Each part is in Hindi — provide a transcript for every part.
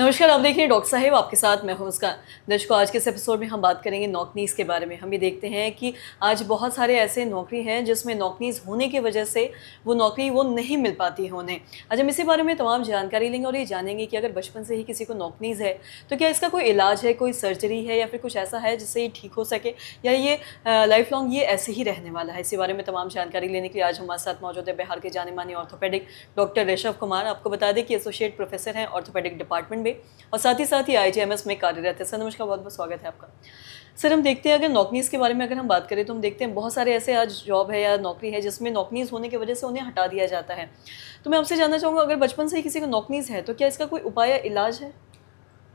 नमस्कार, आप देख रहे हैं डॉक्टर साहेब, आपके साथ मैं हूं मुस्कान। दर्शकों, आज के इस एपिसोड में हम बात करेंगे नॉक-नीज़ के बारे में। हम ये देखते हैं कि आज बहुत सारे ऐसे नौकरी हैं जिसमें नॉक-नीज़ होने की वजह से वो नौकरी वो नहीं मिल पाती है उन्हें। आज हम इसी बारे में तमाम जानकारी लेंगे और ये जानेंगे कि अगर बचपन से ही किसी को नॉक-नीज़ है, तो क्या इसका कोई इलाज है, कोई सर्जरी है या फिर कुछ ऐसा है जिससे ये ठीक हो सके, या ये लाइफ लॉन्ग ये ऐसे ही रहने वाला है? इसी बारे में तमाम जानकारी लेने के लिए आज हमारे साथ मौजूद है बिहार के जाने-माने ऑर्थोपेडिक डॉक्टर ऋषभ कुमार। आपको बता दें कि एसोसिएट प्रोफेसर हैं ऑर्थोपेडिक डिपार्टमेंट में और साथ ही आईजीएमएस में कार्यरत है। सर नमस्कार, बहुत-बहुत स्वागत है आपका। सर, हम देखते हैं अगर नॉक-नीज़ के बारे में अगर हम बात करें तो हम देखते हैं बहुत सारे ऐसे आज जॉब है या नौकरी है जिसमें नॉक-नीज़ होने की वजह से उन्हें हटा दिया जाता है। तो मैं आपसे जानना चाहूँगा, अगर बचपन से ही किसी को नॉक-नीज़ है तो क्या इसका कोई उपाय या इलाज है?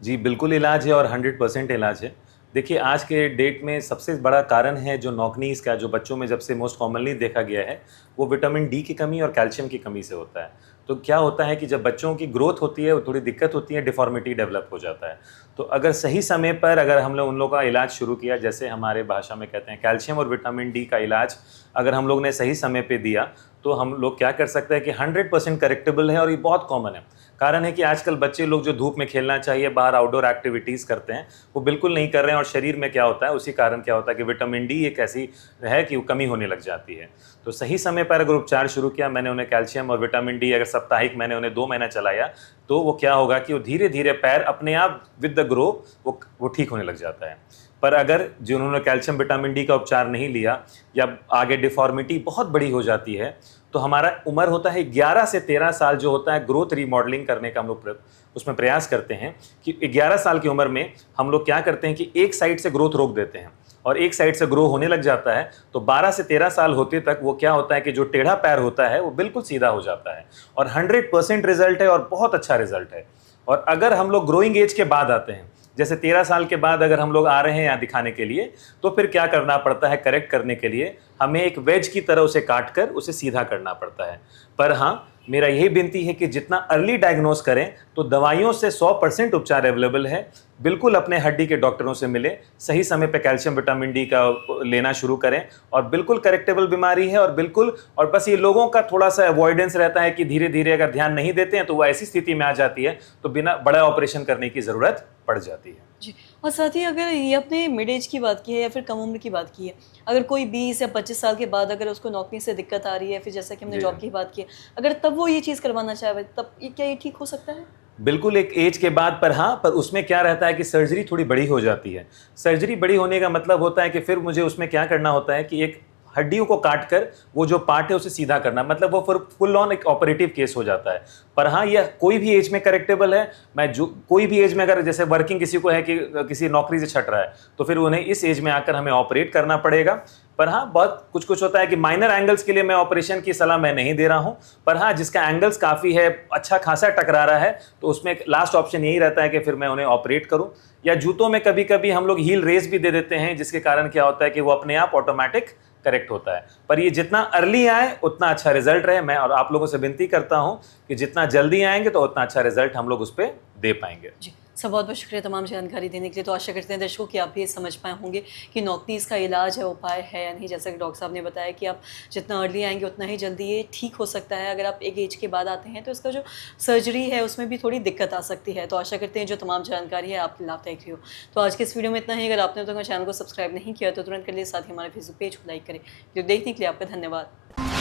जी, बिल्कुल इलाज है और 100% इलाज है। देखिए, आज के डेट में सबसे बड़ा कारण है जो नॉक-नीज़ का, जो बच्चों में जब से मोस्ट कॉमनली देखा गया है, वो विटामिन डी की कमी और कैल्शियम की कमी से होता है। तो क्या होता है कि जब बच्चों की ग्रोथ होती है, वो थोड़ी दिक्कत होती है, डिफ़ॉर्मिटी डेवलप हो जाता है। तो अगर सही समय पर अगर हम लोग उन लोगों का इलाज शुरू किया, जैसे हमारे भाषा में कहते हैं कैल्शियम और विटामिन डी का इलाज अगर हम लोग ने सही समय पे दिया, तो हम लोग क्या कर सकते हैं कि 100% करेक्टेबल है और ये बहुत कॉमन है। कारण है कि आजकल बच्चे लोग जो धूप में खेलना चाहिए, बाहर आउटडोर एक्टिविटीज़ करते हैं, वो बिल्कुल नहीं कर रहे हैं और शरीर में क्या होता है, उसी कारण क्या होता है कि विटामिन डी एक ऐसी है कि वो कमी होने लग जाती है। तो सही समय पर अगर उपचार शुरू किया, मैंने उन्हें कैल्शियम और विटामिन डी अगर साप्ताहिक मैंने उन्हें 2 महीना चलाया, तो वो क्या होगा कि वो धीरे-धीरे पैर अपने आप विद द ग्रो वो ठीक होने लग जाता है। पर अगर जिन्होंने कैल्शियम विटामिन डी का उपचार नहीं लिया या आगे डिफ़ॉर्मिटी बहुत बड़ी हो जाती है, तो हमारा उम्र होता है 11 से 13 साल जो होता है ग्रोथ रीमॉडलिंग करने का हम लोग उसमें प्रयास करते हैं कि 11 साल की उम्र में हम लोग क्या करते हैं कि एक साइड से ग्रोथ रोक देते हैं और एक साइड से ग्रो होने लग जाता है। तो 12 से 13 साल होते तक वो क्या होता है कि जो टेढ़ा पैर होता है वो बिल्कुल सीधा हो जाता है और 100% रिजल्ट है और बहुत अच्छा रिजल्ट है। और अगर हम लोग ग्रोइंग एज के बाद आते हैं, जैसे 13 साल के बाद अगर हम लोग आ रहे हैं यहाँ दिखाने के लिए, तो फिर क्या करना पड़ता है, करेक्ट करने के लिए हमें एक वेज की तरह उसे काट कर उसे सीधा करना पड़ता है। पर हाँ, मेरा यही विनती है कि जितना अर्ली डायग्नोस करें, तो दवाइयों से 100% उपचार अवेलेबल है। बिल्कुल अपने हड्डी के डॉक्टरों से मिलें, सही समय पे कैल्शियम विटामिन डी का लेना शुरू करें और बिल्कुल करेक्टेबल बीमारी है। और बिल्कुल, और बस ये लोगों का थोड़ा-सा अवॉइडेंस रहता है कि धीरे-धीरे अगर ध्यान नहीं देते हैं, तो वो ऐसी स्थिति में आ जाती है, तो बिना बड़ा ऑपरेशन करने की ज़रूरत पड़ जाती है। जी। और साथ ही अगर ये अपने मिड एज की बात की है या फिर कम उम्र की बात की है, अगर कोई 20 या 25 साल के बाद अगर उसको नौकरी से दिक्कत आ रही है, फिर जैसा कि हमने जी जॉब हाँ। की बात की है, अगर तब वो ये चीज़ करवाना चाहे, तब ये क्या ये ठीक हो सकता है? बिल्कुल एक एज के बाद, पर हाँ, पर उसमें क्या रहता है कि सर्जरी थोड़ी बड़ी हो जाती है। सर्जरी बड़ी होने का मतलब होता है कि फिर मुझे उसमें क्या करना होता है कि एक हड्डियों को काट कर वो जो पार्ट है उसे सीधा करना, मतलब वो फिर फुल ऑन एक ऑपरेटिव केस हो जाता है। पर हाँ, यह कोई भी एज में करेक्टेबल है। मैं जो कोई भी एज में, अगर जैसे वर्किंग किसी को है कि किसी नौकरी से छट रहा है, तो फिर उन्हें इस एज में आकर हमें ऑपरेट करना पड़ेगा। पर हाँ, बहुत कुछ-कुछ होता है कि माइनर एंगल्स के लिए मैं ऑपरेशन की सलाह मैं नहीं दे रहा हूँ। पर हाँ, जिसका एंगल्स काफ़ी है, अच्छा खासा टकरा रहा है, तो उसमें एक लास्ट ऑप्शन यही रहता है कि फिर मैं उन्हें ऑपरेट करूँ। या जूतों में कभी-कभी हम लोग हील रेस भी दे देते हैं, जिसके कारण क्या होता है कि वो अपने आप ऑटोमैटिक करेक्ट होता है। पर ये जितना अर्ली आए उतना अच्छा रिजल्ट रहे। मैं और आप लोगों से विनती करता हूँ कि जितना जल्दी आएँगे तो उतना अच्छा रिजल्ट हम लोग उस पे दे पाएँगे। जी। सर, बहुत-बहुत शुक्रिया तमाम जानकारी देने के लिए। तो आशा करते हैं दर्शकों कि आप भी ये समझ पाए होंगे कि नॉक-नीज़ का इलाज है, उपाय है या नहीं। जैसा कि डॉक्टर साहब ने बताया कि आप जितना अर्ली आएँगे उतना ही जल्दी ये ठीक हो सकता है। अगर आप एक एज के बाद आते हैं तो इसका जो सर्जरी है उसमें भी थोड़ी दिक्कत आ सकती है। तो आशा करते हैं जो तमाम जानकारी है आपके लाभदायक रही हो। तो आज के इस वीडियो में इतना ही। अगर आपने अब तक हमारे चैनल को सब्सक्राइब नहीं किया तो तुरंत कर लिए, साथ ही हमारे फेसबुक पेज को लाइक करें। वीडियो देखने के लिए आपका धन्यवाद।